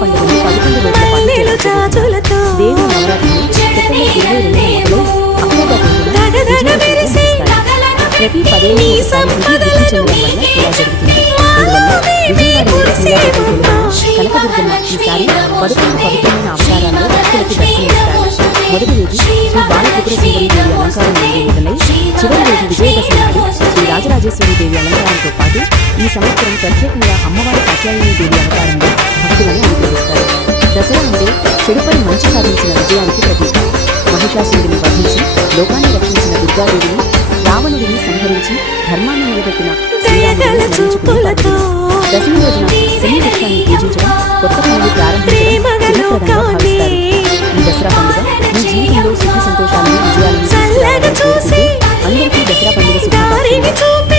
పండుగను 11 రోజుల పాటు జరుపుకుంటారు. దేవి నవరాత్రులు సెప్టెంబర్ 22న మొదలై అక్టోబర్ 2న విజయదశమి ముగుస్తారు. ప్రతి 10 ఏళ్ళకి ఒకసారి ఇది వృద్ధి చెందడం వల్ల ఇలా జరుగుతుంది. అందువల్ల విజయవాడ కనకదుర్గమ్మ ఈసారి 11 పవిత్రమైన అవతారాల్లో భక్తులకు దర్శనమిస్తారు. మొదటి రోజు శ్రీ బాలత్రిపురసుందరీ దేవి అలంకారం నుండి మొదలై చివరి రోజు విజయదశమి నాడు శ్రీ రాజరాజేశ్వరి దేవి అలంకారంతో పాటు ఈ సంవత్సరం ప్రత్యేకంగా అమ్మవారి కాత్యాయని దేవి అవతారంలో భక్తులను అనుగ్రహిస్తారు. దసరా అంటే చెడుపై మంచి సాధించిన విజయానికి ప్రతీక. మహిషాసురుడిని వధించి లోకాన్ని రక్షించిన దుర్గాదేవిని, రావణుడిని సంహరించి ధర్మాన్ని నిలబెట్టిన శ్రీరాముడిని స్మరించుకునే పర్వదినం. దశమి రోజున శని వృక్షాన్ని పూజించడం, కొత్త పనులు ప్రారంభించడం శుభప్రదంగా భావిస్తారు. ఈ దసరా పండుగ మీ జీవితంలో సుఖ సంతోషాలను, విజయాలను అందరికీ దసరా పండుగ శుభాకాంక్షలు.